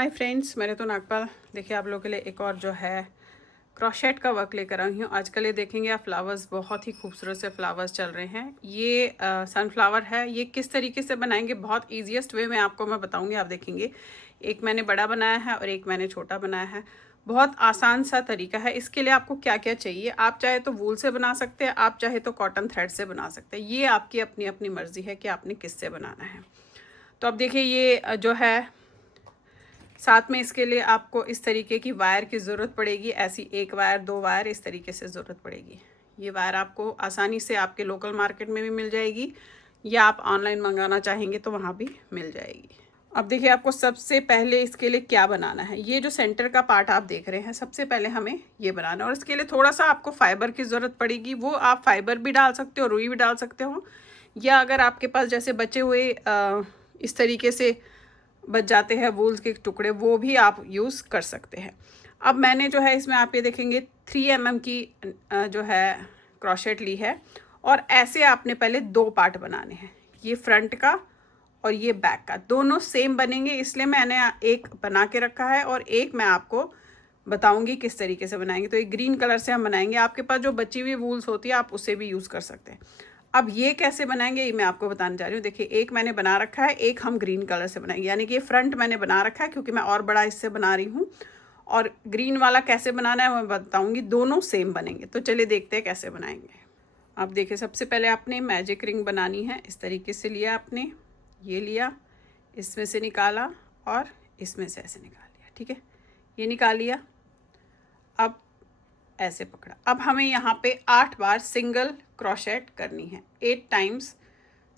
Hi friends, मेरे तो नागपाल। देखिए आप लोगों के लिए एक और जो है क्रोशेट का वर्क लेकर आई हूँ। आजकल ये देखेंगे आप, फ्लावर्स बहुत ही खूबसूरत से फ्लावर्स चल रहे हैं। ये सनफ्लावर है। ये किस तरीके से बनाएंगे, बहुत ईजीएस्ट वे में आपको मैं बताऊंगी। आप देखेंगे, एक मैंने बड़ा बनाया है और एक मैंने छोटा बनाया है। बहुत आसान सा तरीका है। इसके लिए आपको क्या क्या चाहिए, आप चाहे तो वूल से बना सकते हैं, आप चाहे तो कॉटन थ्रेड से बना सकते हैं। ये आपकी अपनी अपनी मर्जी है कि आपने किससे बनाना है। तो अब देखिए, ये जो है साथ में इसके लिए आपको इस तरीके की वायर की ज़रूरत पड़ेगी। ऐसी एक वायर, दो वायर इस तरीके से ज़रूरत पड़ेगी। ये वायर आपको आसानी से आपके लोकल मार्केट में भी मिल जाएगी, या आप ऑनलाइन मंगाना चाहेंगे तो वहाँ भी मिल जाएगी। अब देखिए, आपको सबसे पहले इसके लिए क्या बनाना है। ये जो सेंटर का पार्ट आप देख रहे हैं, सबसे पहले हमें ये बनाना है। और इसके लिए थोड़ा सा आपको फाइबर की ज़रूरत पड़ेगी। वो आप फाइबर भी डाल सकते हो, रुई भी डाल सकते हो, या अगर आपके पास जैसे बचे हुए इस तरीके से बच जाते हैं वूल के टुकड़े, वो भी आप यूज़ कर सकते हैं। अब मैंने जो है इसमें आप ये देखेंगे 3 mm की जो है क्रोशेट ली है। और ऐसे आपने पहले दो पार्ट बनाने हैं, ये फ्रंट का और ये बैक का। दोनों सेम बनेंगे, इसलिए मैंने एक बना के रखा है और एक मैं आपको बताऊंगी किस तरीके से बनाएंगे। तो एक ग्रीन कलर से हम बनाएंगे। आपके पास जो बची हुई वूल्स होती है आप उसे भी यूज़ कर सकते हैं। अब ये कैसे बनाएंगे ये मैं आपको बताने जा रही हूँ। देखिए, एक मैंने बना रखा है, एक हम ग्रीन कलर से बनाएंगे। यानी कि ये फ्रंट मैंने बना रखा है क्योंकि मैं और बड़ा इससे बना रही हूँ, और ग्रीन वाला कैसे बनाना है मैं बताऊँगी। दोनों सेम बनेंगे, तो चलिए देखते हैं कैसे बनाएंगे। अब देखिए, सबसे पहले आपने मैजिक रिंग बनानी है। इस तरीके से लिया आपने, ये लिया, इसमें से निकाला और इसमें से ऐसे निकाल लिया। ठीक है, ये निकाल लिया। अब ऐसे पकड़ा। अब हमें यहाँ पे 8 बार सिंगल क्रोशेट करनी है, 8 टाइम्स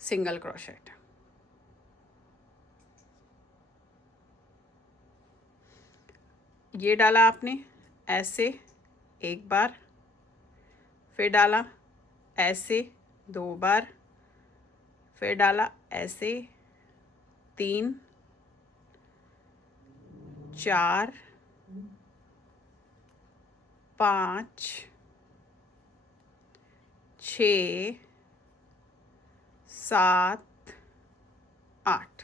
सिंगल क्रोशेट। ये डाला आपने ऐसे एक बार, फिर डाला ऐसे 2 बार, फिर डाला ऐसे 3, 4, 5, 6, 7, 8।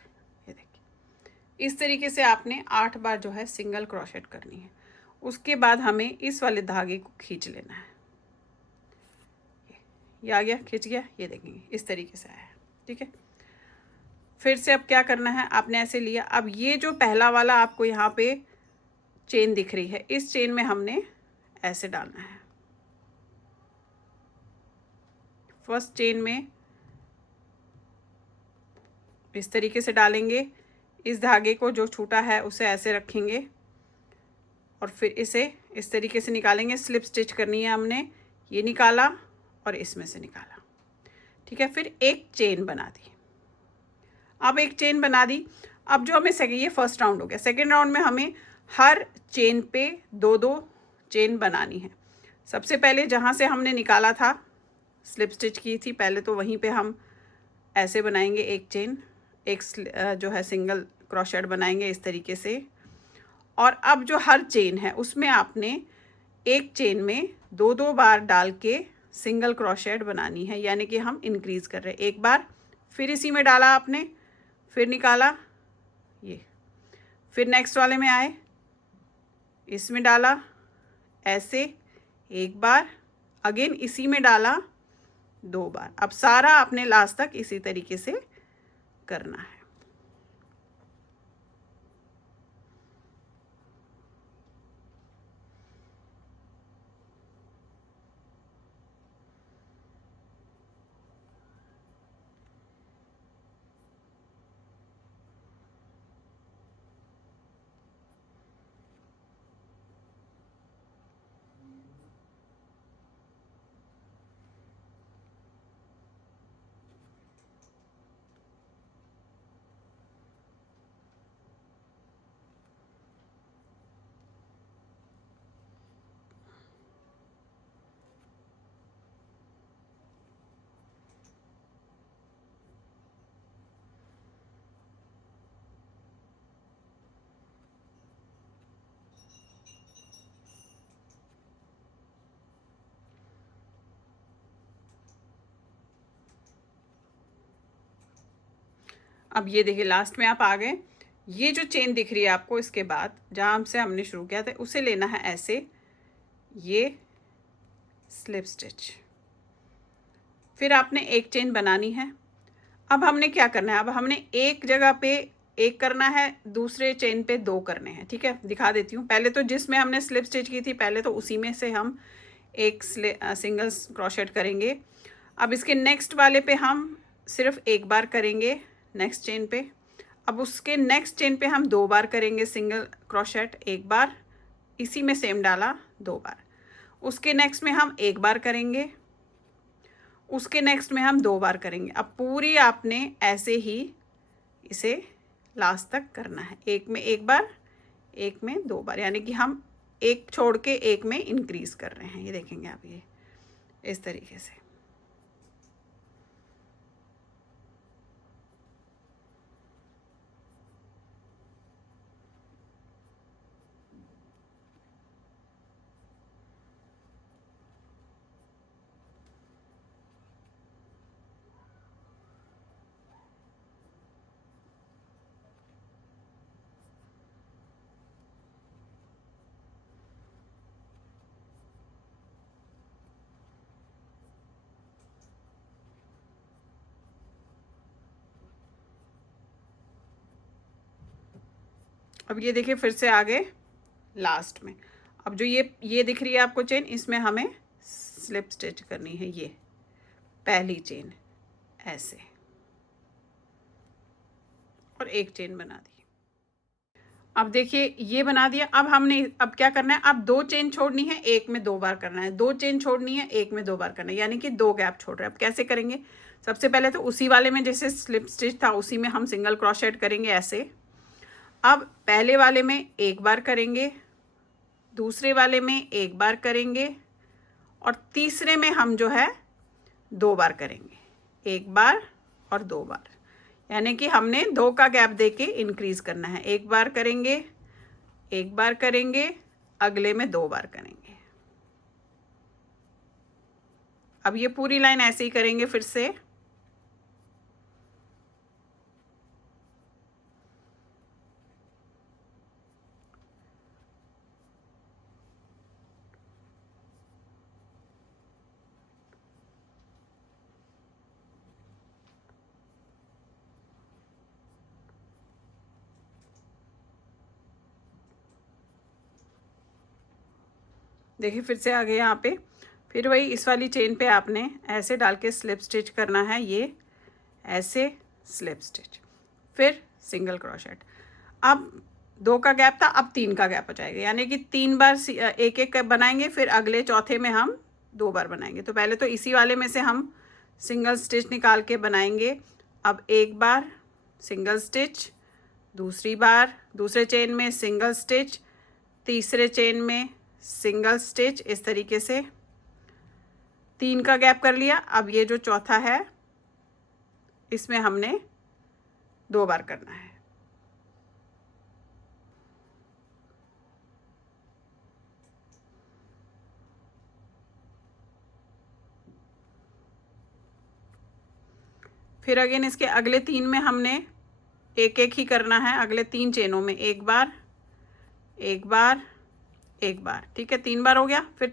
ये देखिए, इस तरीके से आपने 8 बार जो है सिंगल क्रोशेट करनी है। उसके बाद हमें इस वाले धागे को खींच लेना है। ये आ गया, खिंच गया, ये देखेंगे इस तरीके से आया। ठीक है, फिर से अब क्या करना है, आपने ऐसे लिया। अब ये जो पहला वाला आपको यहाँ पे चेन दिख रही है, इस चेन में हमने ऐसे डालना है। फर्स्ट चेन में इस तरीके से डालेंगे। इस धागे को जो छूटा है उसे ऐसे रखेंगे और फिर इसे इस तरीके से निकालेंगे। स्लिप स्टिच करनी है हमने। ये निकाला और इसमें से निकाला। ठीक है, फिर एक चेन बना दी। अब एक चेन बना दी। अब जो हमें ये फर्स्ट राउंड हो गया। सेकेंड राउंड में हमें हर चेन पे 2-2 चेन बनानी है। सबसे पहले जहाँ से हमने निकाला था, स्लिप स्टिच की थी पहले, तो वहीं पे हम ऐसे बनाएंगे एक चेन, एक जो है सिंगल क्रोशेट बनाएंगे इस तरीके से। और अब जो हर चेन है उसमें आपने एक चेन में 2-2 बार डाल के सिंगल क्रोशेट बनानी है। यानी कि हम इंक्रीज कर रहे हैं। एक बार, फिर इसी में डाला आपने, फिर निकाला, ये, फिर नेक्स्ट वाले में आए, इसमें डाला ऐसे एक बार, अगेन इसी में डाला 2 बार। अब सारा आपने लास्ट तक इसी तरीके से करना है। अब ये देखिए, लास्ट में आप आ गए। ये जो चेन दिख रही है आपको, इसके बाद जहाँ से हमने शुरू किया था उसे लेना है ऐसे, ये स्लिप स्टिच, फिर आपने एक चेन बनानी है। अब हमने क्या करना है, अब हमने एक जगह पे एक करना है, दूसरे चेन पे दो करने हैं। ठीक है, दिखा देती हूँ। पहले तो जिसमें हमने स्लिप स्टिच की थी पहले तो उसी में से हम एक सिंगल क्रोशेट करेंगे। अब इसके नेक्स्ट वाले पे हम सिर्फ एक बार करेंगे नेक्स्ट चेन पे। अब उसके नेक्स्ट चेन पे हम दो बार करेंगे सिंगल क्रोशेट, एक बार इसी में सेम डाला, दो बार। उसके नेक्स्ट में हम एक बार करेंगे, उसके नेक्स्ट में हम दो बार करेंगे। अब पूरी आपने ऐसे ही इसे लास्ट तक करना है, एक में एक बार, एक में दो बार, यानी कि हम एक छोड़ के एक में इंक्रीज कर रहे हैं। ये देखेंगे आप, ये इस तरीके से। अब ये देखिए फिर से आगे लास्ट में। अब जो ये दिख रही है आपको चेन, इसमें हमें स्लिप स्टिच करनी है। ये पहली चेन ऐसे, और एक चेन बना दी। अब देखिए ये बना दिया। अब हमने अब क्या करना है, अब दो चेन छोड़नी है, एक में दो बार करना है, दो चेन छोड़नी है, एक में दो बार करना है, यानी कि दो गैप छोड़ रहे हैं। अब कैसे करेंगे, सबसे पहले तो उसी वाले में जैसे स्लिप स्टिच था उसी में हम सिंगल क्रोशेट करेंगे ऐसे। अब पहले वाले में एक बार करेंगे, दूसरे वाले में एक बार करेंगे, और तीसरे में हम जो है दो बार करेंगे, एक बार और दो बार, यानी कि हमने दो का गैप देके इंक्रीज करना है। एक बार करेंगे, एक बार करेंगे, अगले में दो बार करेंगे। अब ये पूरी लाइन ऐसे ही करेंगे फिर से। देखिए फिर से आगे यहाँ पे, फिर वही इस वाली चेन पे आपने ऐसे डाल के स्लिप स्टिच करना है, ये ऐसे स्लिप स्टिच, फिर सिंगल क्रोशेट। अब दो का गैप था, अब तीन का गैप हो जाएगा, यानी कि तीन बार एक एक बनाएंगे, फिर अगले चौथे में हम दो बार बनाएंगे। तो पहले तो इसी वाले में से हम सिंगल स्टिच निकाल के बनाएंगे। अब एक बार सिंगल स्टिच, दूसरी बार दूसरे चेन में सिंगल स्टिच, तीसरे चेन में सिंगल स्टिच, इस तरीके से तीन का गैप कर लिया। अब ये जो चौथा है इसमें हमने दो बार करना है। फिर अगेन इसके अगले तीन में हमने एक एक ही करना है, अगले तीन चेनों में एक बार, एक बार, एक बार। ठीक है, तीन बार हो गया। फिर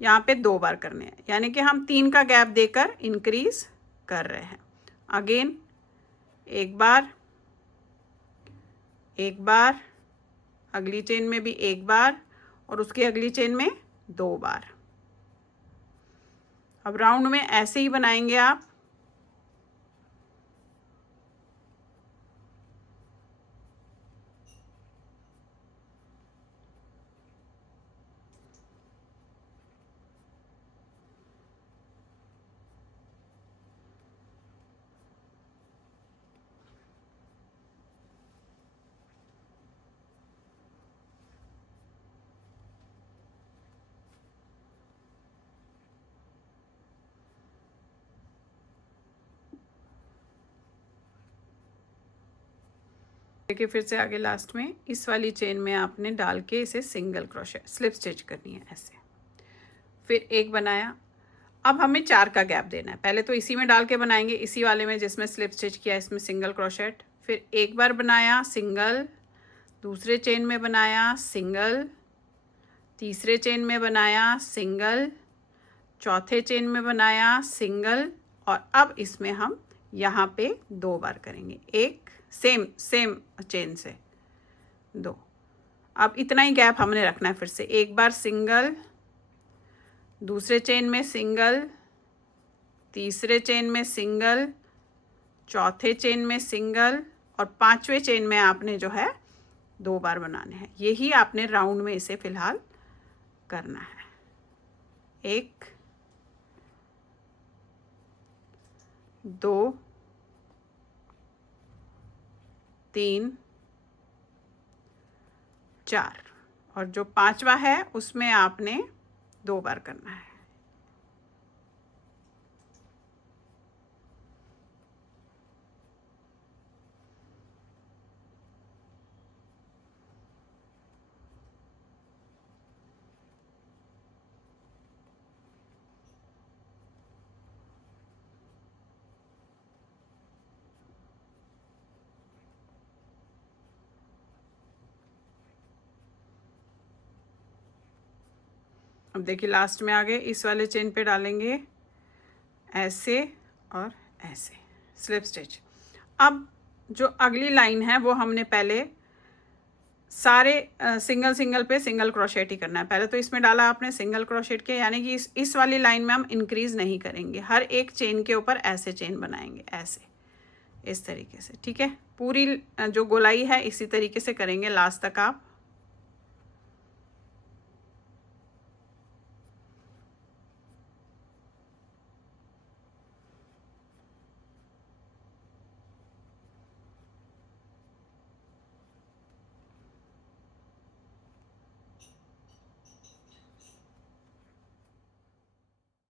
यहाँ पे दो बार करने हैं, यानी कि हम तीन का गैप देकर इंक्रीज कर रहे हैं। अगेन एक बार, एक बार, अगली चेन में भी एक बार, और उसकी अगली चेन में दो बार। अब राउंड में ऐसे ही बनाएंगे आप। देखिए फिर से आगे लास्ट में इस वाली चेन में आपने डाल के इसे सिंगल क्रोशेट स्लिप स्टिच करनी है ऐसे। फिर एक बनाया। अब हमें चार का गैप देना है, पहले तो इसी में डाल के बनाएंगे, इसी वाले में जिसमें स्लिप स्टिच किया इसमें सिंगल क्रोशेट, फिर एक बार बनाया सिंगल, दूसरे चेन में बनाया सिंगल, तीसरे चेन में बनाया सिंगल, चौथे चेन में बनाया सिंगल, और अब इसमें हम यहाँ पे 2 बार करेंगे, एक सेम चेन से 2। अब इतना ही गैप हमने रखना है। फिर से एक बार सिंगल, दूसरे चेन में सिंगल, तीसरे चेन में सिंगल, चौथे चेन में सिंगल, और पांचवें चेन में आपने जो है 2 बार बनाने हैं। यही आपने राउंड में इसे फिलहाल करना है। 1 2 3 4, और जो 5वां है उसमें आपने 2 बार करना है। अब देखिए लास्ट में आ गए, इस वाले चेन पे डालेंगे ऐसे और ऐसे स्लिप स्टिच। अब जो अगली लाइन है वो हमने पहले सारे सिंगल पे सिंगल क्रोशेट ही करना है। पहले तो इसमें डाला आपने सिंगल क्रोशेट के, यानी कि इस वाली लाइन में हम इंक्रीज नहीं करेंगे, हर एक चेन के ऊपर ऐसे चेन बनाएंगे, ऐसे इस तरीके से। ठीक है, पूरी जो गोलाई है इसी तरीके से करेंगे लास्ट तक आप।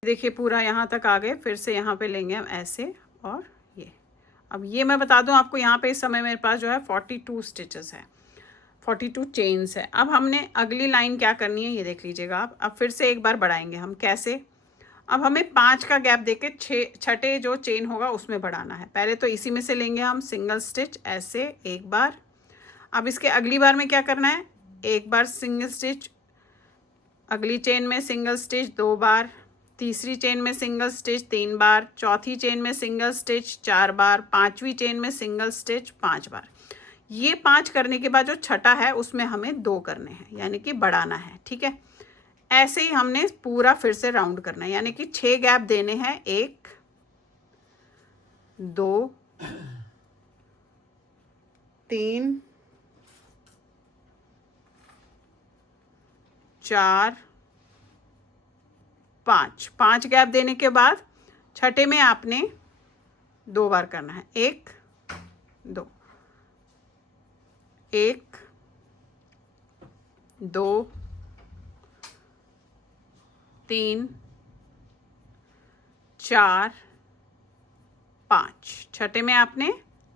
देखिए पूरा यहाँ तक आ गए। फिर से यहाँ पे लेंगे हम ऐसे और ये। अब ये मैं बता दूँ आपको, यहाँ पे इस समय मेरे पास जो है 42 स्टिचेस है, 42 चेन्स है। अब हमने अगली लाइन क्या करनी है ये देख लीजिएगा आप। अब फिर से एक बार बढ़ाएंगे हम, कैसे? अब हमें 5 का गैप देके छठे जो चेन होगा उसमें बढ़ाना है। पहले तो इसी में से लेंगे हम सिंगल स्टिच ऐसे एक बार। अब इसके अगली बार में क्या करना है, एक बार सिंगल स्टिच, अगली चेन में सिंगल स्टिच 2 बार, तीसरी चेन में सिंगल स्टिच 3 बार, चौथी चेन में सिंगल स्टिच 4 बार, पांचवी चेन में सिंगल स्टिच 5 बार। ये 5 करने के बाद जो छठा है उसमें हमें 2 करने हैं, यानी कि बढ़ाना है। ठीक है, ऐसे ही हमने पूरा फिर से राउंड करना है, यानी कि 6 गैप देने हैं, 1 2 3 4 5 गैप देने के बाद छठे में आपने 2 बार करना है, 1 2 1 2 3 4 5, छठे में आपने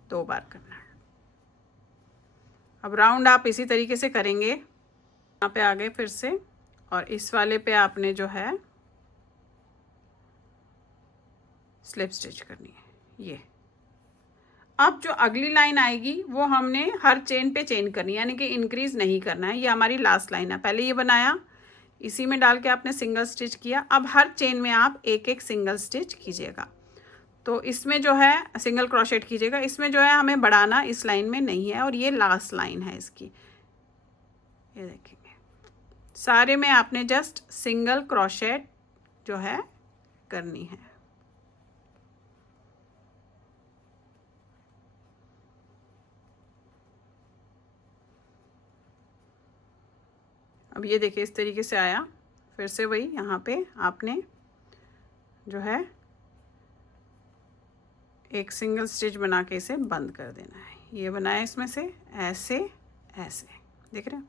2 बार करना है। अब राउंड आप इसी तरीके से करेंगे। यहाँ पे आ गए फिर से, और इस वाले पे आपने जो है स्लिप स्टिच करनी है ये। अब जो अगली लाइन आएगी वो हमने हर चेन पे चेन करनी है, यानी कि इंक्रीज नहीं करना है। ये हमारी लास्ट लाइन है। पहले ये बनाया, इसी में डाल के आपने सिंगल स्टिच किया। अब हर चेन में आप एक एक सिंगल स्टिच कीजिएगा। तो इसमें जो है सिंगल क्रोशेट कीजिएगा, इसमें जो है हमें बढ़ाना इस लाइन में नहीं है, और ये लास्ट लाइन है इसकी। ये देखेंगे सारे में आपने जस्ट सिंगल क्रोशेट जो है करनी है। अब ये देखिए इस तरीके से आया। फिर से वही यहाँ पे आपने जो है एक सिंगल स्टिच बना के इसे बंद कर देना है। ये बनाया इसमें से ऐसे ऐसे, देख रहे हो।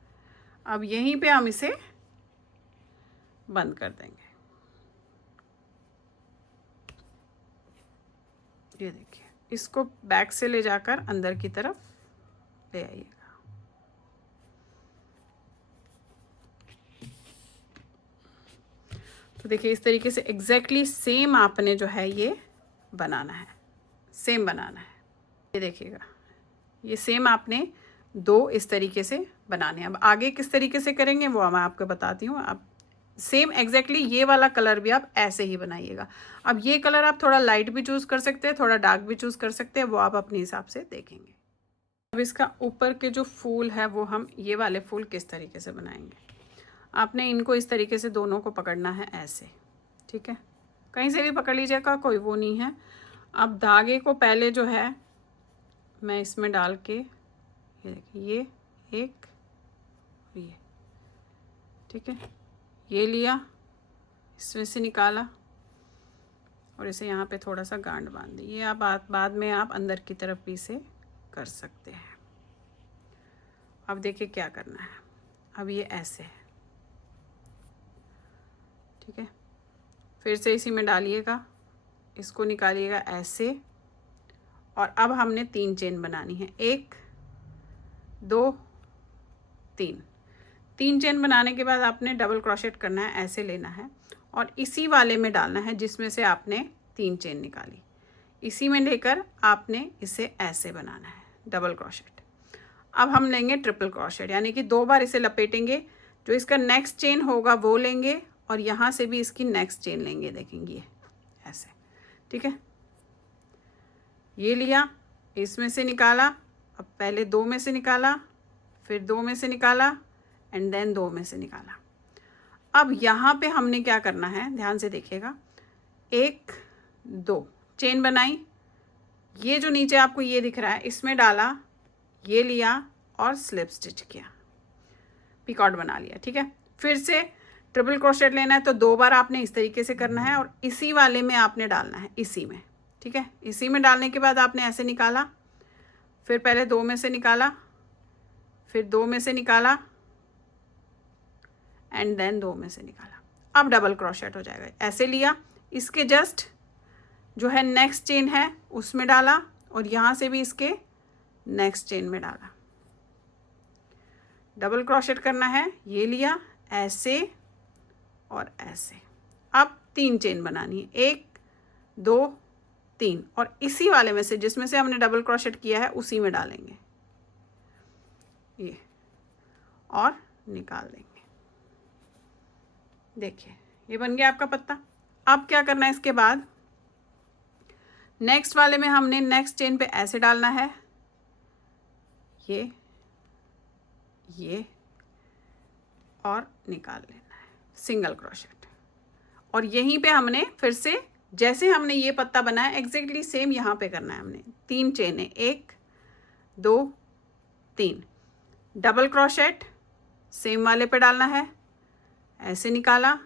अब यहीं पे हम इसे बंद कर देंगे। ये देखिए, इसको बैक से ले जाकर अंदर की तरफ ले आइएगा। तो देखिए इस तरीके से एग्जैक्टली सेम आपने जो है ये बनाना है, सेम बनाना है। ये देखिएगा ये सेम आपने 2 इस तरीके से बनाने हैं। अब आगे किस तरीके से करेंगे वो मैं आपको बताती हूँ। अब सेम एग्जैक्टली ये वाला कलर भी आप ऐसे ही बनाइएगा। अब ये कलर आप थोड़ा लाइट भी चूज़ कर सकते हैं, थोड़ा डार्क भी चूज़ कर सकते हैं, वो आप अपने हिसाब से देखेंगे। अब इसका ऊपर के जो फूल है वो हम ये वाले फूल किस तरीके से बनाएंगे। आपने इनको इस तरीके से दोनों को पकड़ना है ऐसे, ठीक है, कहीं से भी पकड़ लीजिएगा, कोई वो नहीं है। अब धागे को पहले जो है मैं इसमें डाल के, ये देखिए, ये एक, ये, ठीक है, ये लिया, इसमें से निकाला और इसे यहाँ पे थोड़ा सा गांठ बांध दी। ये आप बाद में आप अंदर की तरफ भी इसे कर सकते हैं। अब देखिए क्या करना है। अब ये ऐसे है, ठीक है, फिर से इसी में डालिएगा, इसको निकालिएगा ऐसे, और अब हमने 3 चेन बनानी है, 1 2 3। 3 चेन बनाने के बाद आपने डबल क्रोशेट करना है, ऐसे लेना है और इसी वाले में डालना है जिसमें से आपने 3 चेन निकाली। इसी में लेकर आपने इसे ऐसे बनाना है, डबल क्रोशेट। अब हम लेंगे ट्रिपल क्रोशेट, यानी कि 2 बार इसे लपेटेंगे, जो इसका नेक्स्ट चेन होगा वो लेंगे और यहाँ से भी इसकी नेक्स्ट चेन लेंगे, देखेंगे ऐसे, ठीक है। ये लिया, इसमें से निकाला, अब पहले 2 में से निकाला, फिर 2 में से निकाला एंड देन 2 में से निकाला। अब यहाँ पे हमने क्या करना है, ध्यान से देखिएगा, 1 2 चेन बनाई, ये जो नीचे आपको ये दिख रहा है इसमें डाला, ये लिया और स्लिप स्टिच किया, पिकॉट बना लिया, ठीक है। फिर से ट्रिपल क्रोशेट लेना है तो 2 बार आपने इस तरीके से करना है और इसी वाले में आपने डालना है, इसी में, ठीक है। इसी में डालने के बाद आपने ऐसे निकाला, फिर पहले 2 में से निकाला, फिर 2 में से निकाला एंड देन 2 में से निकाला। अब डबल क्रोशेट हो जाएगा, ऐसे लिया, इसके जस्ट जो है नेक्स्ट चेन है उसमें डाला और यहाँ से भी इसके नेक्स्ट चेन में डाला, डबल क्रोशेट करना है, ये लिया ऐसे और ऐसे। अब 3 चेन बनानी है, 1 2 3, और इसी वाले में से जिसमें से हमने डबल क्रोशेट किया है उसी में डालेंगे ये और निकाल देंगे। देखिए ये बन गया आपका पत्ता। अब क्या करना है, इसके बाद नेक्स्ट वाले में हमने नेक्स्ट चेन पे ऐसे डालना है, ये और निकाल लेना है, सिंगल क्रोशेट। और यहीं पे हमने फिर से जैसे हमने ये पत्ता बनाया एग्जैक्टली सेम यहाँ पे करना है हमने। 3 चेनें, 1 2 3, डबल क्रोशेट सेम वाले पे डालना है, ऐसे निकाला,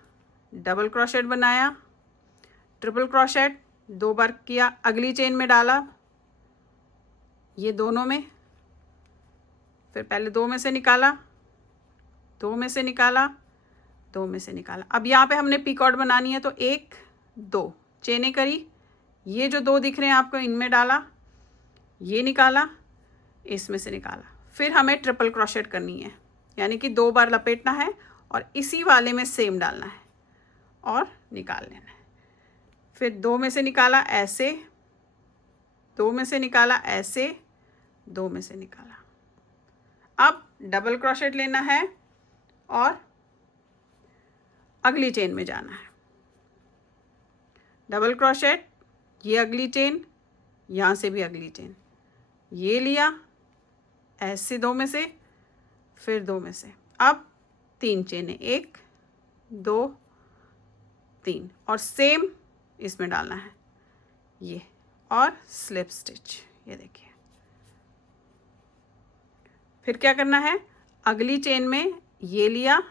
डबल क्रोशेट बनाया, ट्रिपल क्रोशेट 2 बार किया, अगली चेन में डाला, ये दोनों में, फिर पहले 2 में से निकाला, 2 में से निकाला, 2 में से निकाला। अब यहाँ पे हमने पिकॉट बनानी है तो 1 2 चेनें करी, ये जो 2 दिख रहे हैं आपको इनमें डाला, ये निकाला, इसमें से निकाला, फिर हमें ट्रिपल क्रोशेट करनी है, यानी कि 2 बार लपेटना है और इसी वाले में सेम डालना है और निकाल लेना है। फिर 2 में से निकाला ऐसे, 2 में से निकाला ऐसे, 2 में से निकाला। अब डबल क्रोशेट लेना है और अगली चेन में जाना है, डबल क्रोशेट, ये अगली चेन, यहाँ से भी अगली चेन, ये लिया ऐसे 2 में से, फिर 2 में से। अब 3 चेनें, 1 2 3, और सेम इसमें डालना है ये और स्लिप स्टिच, ये देखिए। फिर क्या करना है, अगली चेन में ये लिया,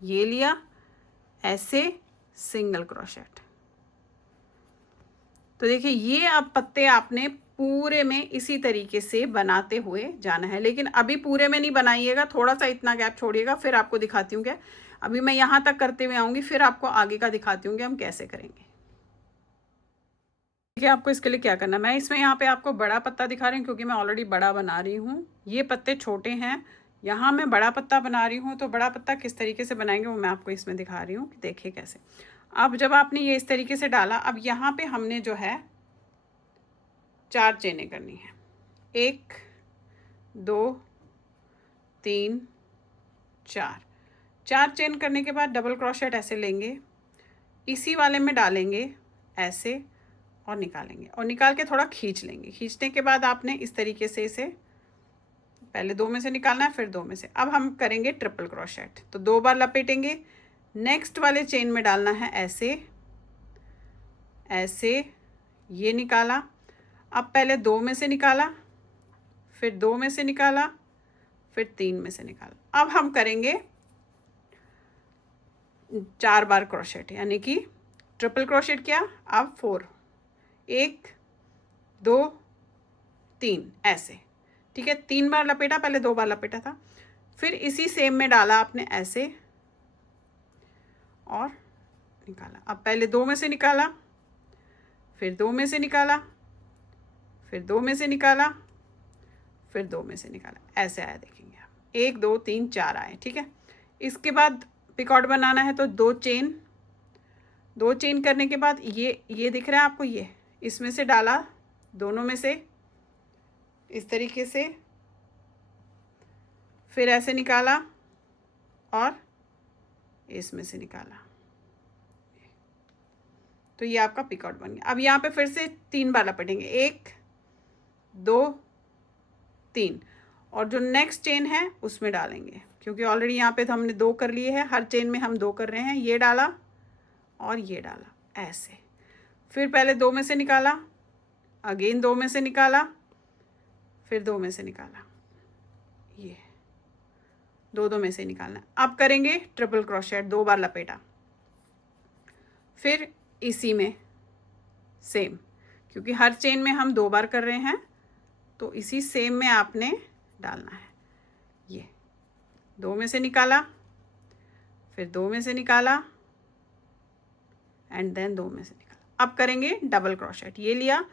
ये लिया, ऐसे सिंगल क्रोशेट। तो देखिए ये अब पत्ते आपने पूरे में इसी तरीके से बनाते हुए जाना है, लेकिन अभी पूरे में नहीं बनाइएगा, थोड़ा सा इतना गैप छोड़िएगा, फिर आपको दिखाती हूँ क्या। अभी मैं यहाँ तक करते हुए आऊँगी, फिर आपको आगे का दिखाती हूँ कि हम कैसे करेंगे। देखिए आपको इसके लिए क्या करना है, मैं इसमें यहाँ पे आपको बड़ा पत्ता दिखा रही हूँ क्योंकि मैं ऑलरेडी बड़ा बना रही हूँ, ये पत्ते छोटे हैं, यहाँ मैं बड़ा पत्ता बना रही हूँ। तो बड़ा पत्ता किस तरीके से बनाएंगे वो मैं आपको इसमें दिखा रही हूँ कि देखिए कैसे। अब जब आपने ये इस तरीके से डाला, अब यहाँ पे हमने जो है 4 चेनें करनी है, 1 2 3 4 4 चेन करने के बाद डबल क्रोशेट ऐसे लेंगे, इसी वाले में डालेंगे ऐसे और निकालेंगे, और निकाल के थोड़ा खींच लेंगे। खींचने के बाद आपने इस तरीके से इसे पहले 2 में से निकालना है, फिर 2 में से। अब हम करेंगे ट्रिपल क्रोशेट, तो 2 बार लपेटेंगे, नेक्स्ट वाले चेन में डालना है ऐसे ऐसे, ये निकाला। अब पहले 2 में से निकाला, फिर 2 में से निकाला, फिर 3 में से निकाला। अब हम करेंगे 4 बार क्रोशेट, यानी कि ट्रिपल क्रोशेट किया, अब 4, 1 2 3 ऐसे, ठीक है। 3 बार लपेटा, पहले 2 बार लपेटा था, फिर इसी सेम में डाला आपने ऐसे और निकाला। अब पहले 2 में से निकाला, फिर 2 में से निकाला, फिर 2 में से निकाला, फिर 2 में से निकाला, ऐसे आया देखेंगे आप। 1 2 3 4 आए, ठीक है। इसके बाद पिकॉट बनाना है, तो 2 चेन करने के बाद ये दिख रहा है आपको, ये इसमें से डाला, दोनों में से इस तरीके से, फिर ऐसे निकाला और इसमें से निकाला, तो ये आपका पिकॉट बन गया। अब यहाँ पे फिर से 3 बार लपेटेंगे, 1 2 3, और जो नेक्स्ट चेन है उसमें डालेंगे, क्योंकि ऑलरेडी यहाँ पे तो हमने 2 कर लिए हैं, हर चेन में हम 2 कर रहे हैं। ये डाला और ये डाला ऐसे, फिर पहले 2 में से निकाला, अगेन 2 में से निकाला, फिर 2 में से निकाला, ये 2 में से निकालना। अब करेंगे ट्रिपल क्रोशेट, 2 बार लपेटा, फिर इसी में सेम, क्योंकि हर चेन में हम 2 बार कर रहे हैं, तो इसी सेम में आपने डालना है। ये 2 में से निकाला, फिर 2 में से निकाला एंड देन 2 में से निकाला। अब करेंगे डबल क्रोशेट, ये लिया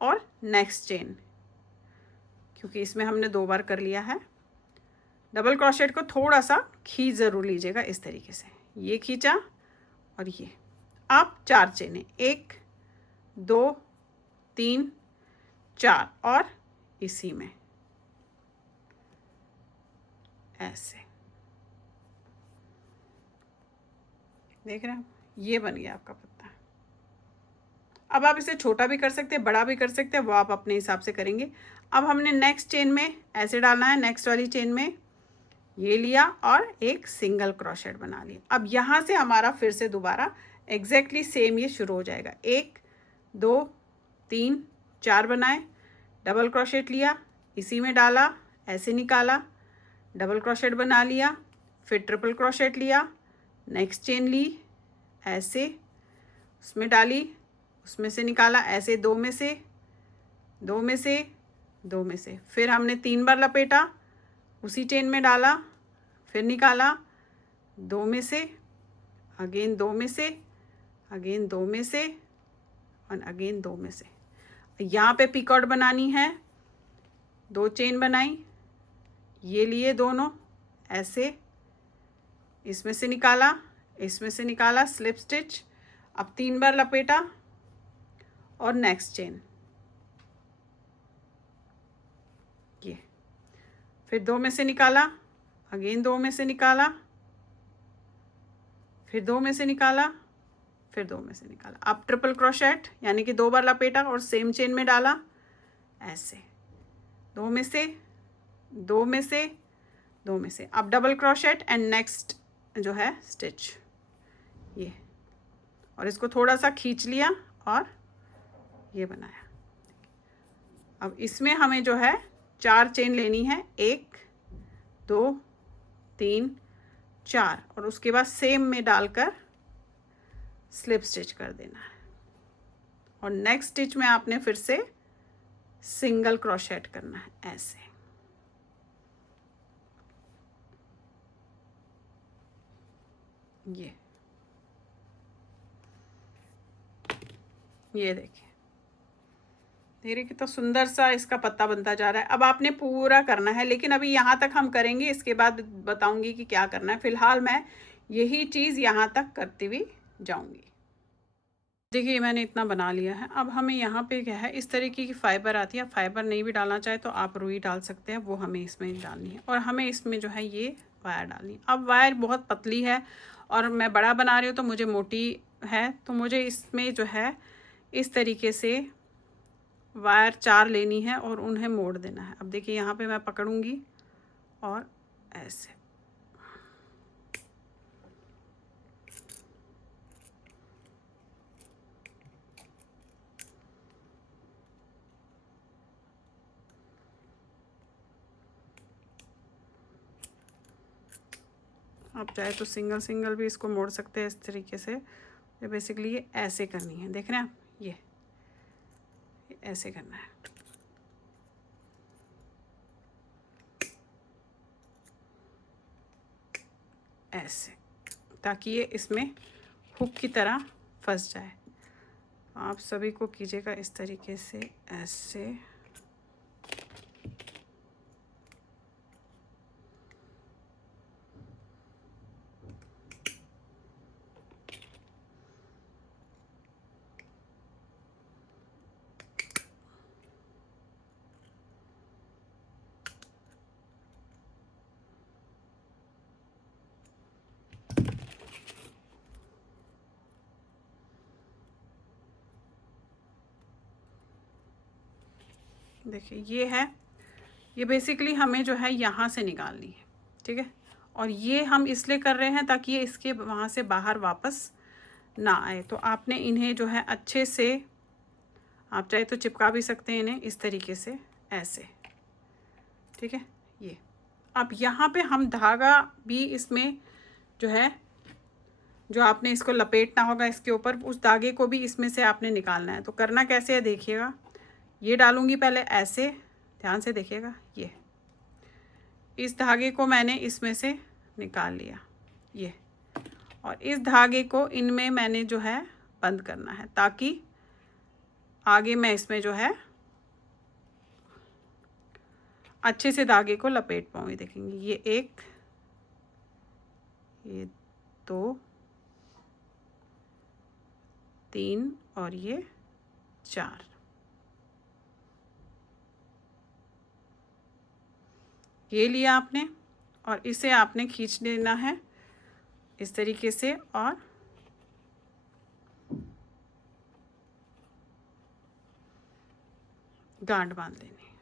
और नेक्स्ट चेन, क्योंकि इसमें हमने 2 बार कर लिया है। डबल क्रोशेट को थोड़ा सा खींच ज़रूर लीजिएगा, इस तरीके से, ये खींचा और ये। अब 4 चेनें, 1 2 3 4, और इसी में ऐसे, देख रहे हैं, ये बन गया आपका पत्ता। अब आप इसे छोटा भी कर सकते हैं, बड़ा भी कर सकते हैं, वो आप अपने हिसाब से करेंगे। अब हमने नेक्स्ट चेन में ऐसे डालना है, नेक्स्ट वाली चेन में ये लिया और एक सिंगल क्रोशेट बना लिया। अब यहाँ से हमारा फिर से दोबारा एग्जैक्टली सेम ये शुरू हो जाएगा। 1 2 3 4 बनाए, डबल क्रोशेट लिया, इसी में डाला, ऐसे निकाला, डबल क्रोशेट बना लिया, फिर ट्रिपल क्रोशेट लिया, नेक्स्ट चेन ली, ऐसे उसमें डाली, उसमें से निकाला, ऐसे 2 में से 2 में से 2 में से, फिर हमने 3 बार लपेटा, उसी चेन में डाला, फिर निकाला, 2 में से, अगेन 2 में से, अगेन 2 में से और अगेन 2 में से। यहाँ पे पिकॉट बनानी है, 2 चेन बनाई, ये लिए दोनों ऐसे, इसमें से निकाला, इसमें से निकाला, स्लिप स्टिच। अब 3 बार लपेटा और नेक्स्ट चेन, ये, फिर 2 में से निकाला, अगेन 2 में से निकाला, फिर 2 में से निकाला, फिर 2 में से निकाला। अब ट्रिपल क्रोशेट, यानी कि 2 बार लपेटा और सेम चेन में डाला, ऐसे 2 में से 2 में से 2 में से। अब डबल क्रोशेट एंड नेक्स्ट जो है स्टिच, ये, और इसको थोड़ा सा खींच लिया और ये बनाया। अब इसमें हमें जो है 4 चेन लेनी है, 1 2 3 4, और उसके बाद सेम में डालकर स्लिप स्टिच कर देना है, और नेक्स्ट स्टिच में आपने फिर से सिंगल क्रोशेट करना है, ऐसे। ये देखिए, धीरे कितना सुंदर सा इसका पत्ता बनता जा रहा है। अब आपने पूरा करना है, लेकिन अभी यहाँ तक हम करेंगे, इसके बाद बताऊंगी कि क्या करना है। फिलहाल मैं यही चीज़ यहाँ तक करती हुई जाऊंगी। देखिए मैंने इतना बना लिया है। अब हमें यहाँ पे क्या है, इस तरीके की फाइबर आती है। फाइबर नहीं भी डालना चाहे तो आप रुई डाल सकते हैं, वो हमें इसमें डालनी है। और हमें इसमें जो है ये वायर डालनी है। अब वायर बहुत पतली है और मैं बड़ा बना रही हूँ तो मुझे मोटी है, तो मुझे इसमें जो है इस तरीके से वायर 4 लेनी है और उन्हें मोड़ देना है। अब देखिए यहाँ पे मैं पकड़ूँगी और ऐसे, आप चाहे तो सिंगल सिंगल भी इसको मोड़ सकते हैं इस तरीके से। ये बेसिकली ये ऐसे करनी है, देख रहे हैं आप, ये ऐसे करना है। ऐसे, ताकि ये इसमें हुक की तरह फंस जाए। आप सभी को कीजिएगा इस तरीके से, ऐसे। देखिए ये है, ये बेसिकली हमें जो है यहाँ से निकालनी है, ठीक है। और ये हम इसलिए कर रहे हैं ताकि ये इसके वहाँ से बाहर वापस ना आए। तो आपने इन्हें जो है अच्छे से, आप चाहे तो चिपका भी सकते हैं इन्हें इस तरीके से, ऐसे, ठीक है। ये अब यहाँ पे हम धागा भी इसमें जो है, जो आपने इसको लपेटना होगा इसके ऊपर, उस धागे को भी इसमें से आपने निकालना है। तो करना कैसे है देखिएगा, ये डालूंगी पहले ऐसे, ध्यान से देखिएगा, ये इस धागे को मैंने इसमें से निकाल लिया, ये, और इस धागे को इनमें मैंने जो है बंद करना है, ताकि आगे मैं इसमें जो है अच्छे से धागे को लपेट पाऊँ। देखेंगे ये 1, ये 2, 3 और ये 4। ये लिया आपने और इसे आपने खींच लेना है इस तरीके से और गांठ बांध लेनी है।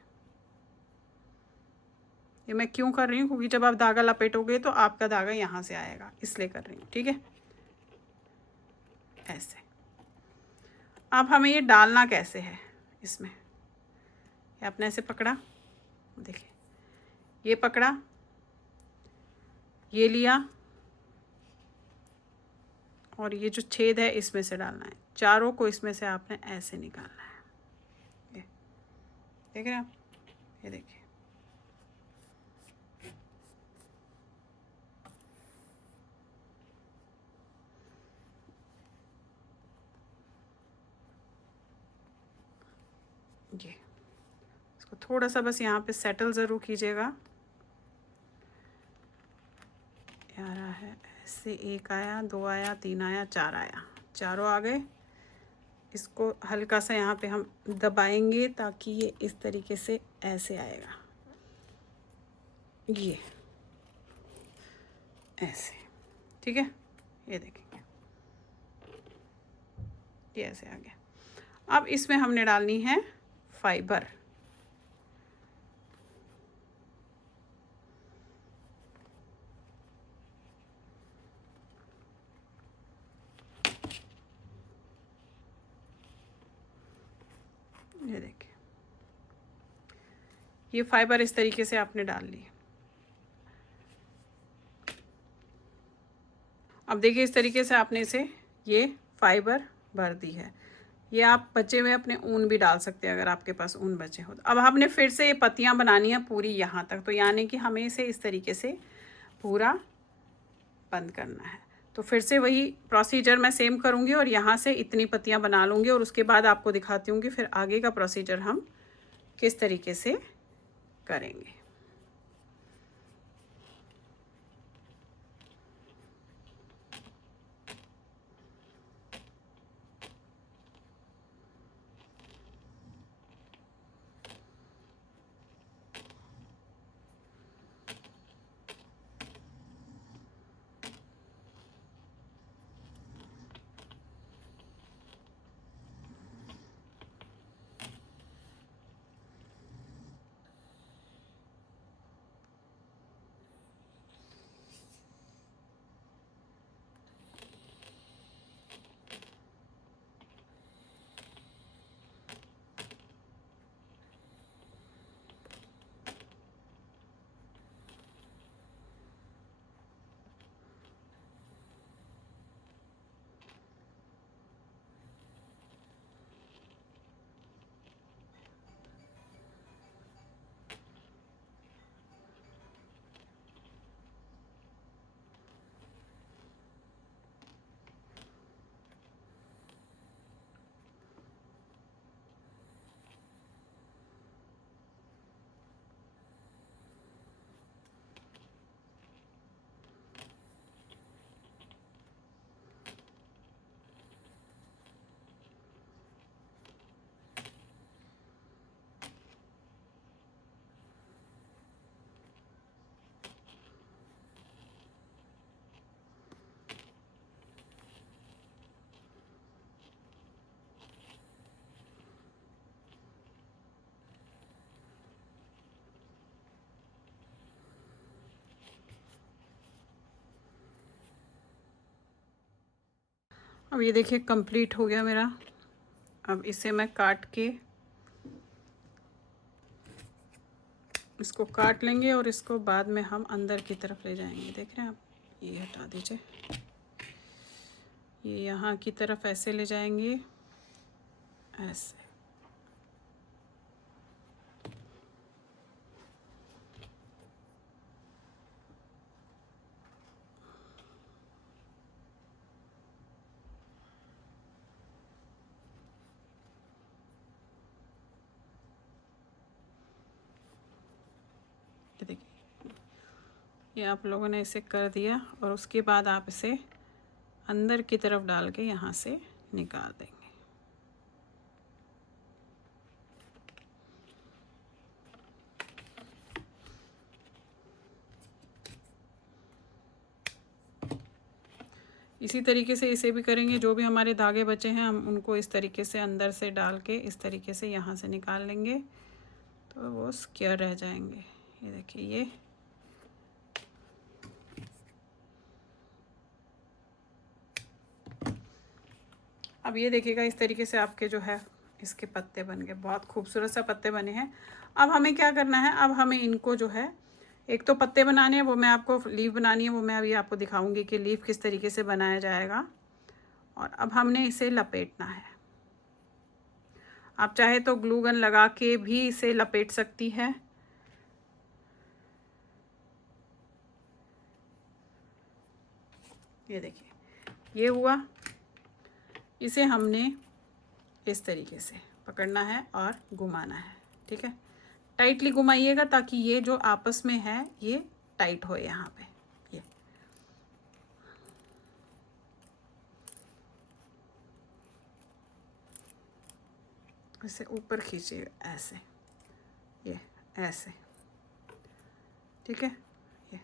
ये मैं क्यों कर रही हूँ, क्योंकि जब आप धागा लपेटोगे तो आपका धागा यहाँ से आएगा, इसलिए कर रही हूँ, ठीक है। ऐसे। अब हमें ये डालना कैसे है इसमें, ये आपने ऐसे पकड़ा, देखिए ये पकड़ा, ये लिया और ये जो छेद है इसमें से डालना है। चारों को इसमें से आपने ऐसे निकालना है, ये देख रहे हैं आप, ये देखिए। ये इसको थोड़ा सा बस यहाँ पे सेटल ज़रूर कीजिएगा। आ रहा है ऐसे, 1 आया, 2 आया, 3 आया, 4 आया, चारों आ गए। इसको हल्का सा यहाँ पे हम दबाएंगे ताकि ये इस तरीके से ऐसे आएगा, ये ऐसे, ठीक है। ये देखेंगे ये ऐसे आ गया। अब इसमें हमने डालनी है फाइबर, ये देखिए, ये फाइबर इस तरीके से आपने डाल ली। अब देखिए इस तरीके से आपने इसे, ये फाइबर भर दी है। ये आप बचे हुए अपने ऊन भी डाल सकते हैं अगर आपके पास ऊन बचे हो। अब हमने फिर से ये पत्तियां बनानी है पूरी यहाँ तक, तो यानी कि हमें इसे इस तरीके से पूरा बंद करना है। तो फिर से वही प्रोसीजर मैं सेम करूँगी और यहाँ से इतनी पत्तियां बना लूँगी और उसके बाद आपको दिखाती हूँ कि फिर आगे का प्रोसीजर हम किस तरीके से करेंगे। अब ये देखिए कंप्लीट हो गया मेरा। अब इसे मैं काट के इसको काट लेंगे और इसको बाद में हम अंदर की तरफ ले जाएंगे। देख रहे हैं आप, ये हटा दीजिए, ये यहाँ की तरफ ऐसे ले जाएंगे, ऐसे। ये देखिए, ये आप लोगों ने इसे कर दिया और उसके बाद आप इसे अंदर की तरफ डाल के यहाँ से निकाल देंगे। इसी तरीके से इसे भी करेंगे। जो भी हमारे धागे बचे हैं हम उनको इस तरीके से अंदर से डाल के इस तरीके से यहाँ से निकाल लेंगे, तो वो सिक्योर रह जाएंगे। ये देखिए, ये अब ये देखिएगा इस तरीके से आपके जो है इसके पत्ते बन गए, बहुत खूबसूरत सा पत्ते बने हैं। अब हमें क्या करना है, अब हमें इनको जो है, एक तो पत्ते बनाने हैं, वो मैं आपको लीफ बनानी है, वो मैं अभी आपको दिखाऊंगी कि लीफ किस तरीके से बनाया जाएगा। और अब हमने इसे लपेटना है। आप चाहे तो ग्लू गन लगा के भी इसे लपेट सकती है। ये देखिए, ये हुआ। इसे हमने इस तरीके से पकड़ना है और घुमाना है, ठीक है। टाइटली घुमाइएगा ताकि ये जो आपस में है ये टाइट हो। यहाँ पे ये इसे ऊपर खींचिएगा ऐसे, ये ऐसे, ठीक है। ये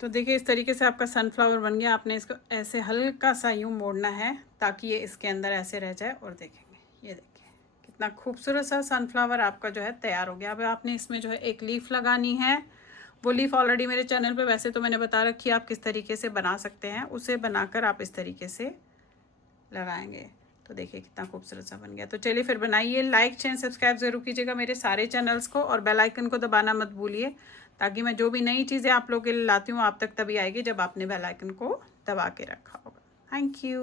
तो देखिए इस तरीके से आपका सनफ्लावर बन गया। आपने इसको ऐसे हल्का सा यूँ मोड़ना है ताकि ये इसके अंदर ऐसे रह जाए। और देखेंगे, ये देखिए कितना खूबसूरत सा सनफ्लावर आपका जो है तैयार हो गया। अब आपने इसमें जो है एक लीफ लगानी है। वो लीफ ऑलरेडी मेरे चैनल पे वैसे तो मैंने बता रखी है आप किस तरीके से बना सकते हैं। उसे बनाकर आप इस तरीके से लगाएंगे तो देखिए कितना खूबसूरत सा बन गया। तो चलिए फिर बनाइए। लाइक शेयर सब्सक्राइब ज़रूर कीजिएगा मेरे सारे चैनल्स को, और बेल आइकन को दबाना मत भूलिए ताकि मैं जो भी नई चीज़ें आप लोगों के लिए लाती हूँ आप तक तभी आएगी जब आपने बेल आइकन को दबा के रखा होगा। Thank you.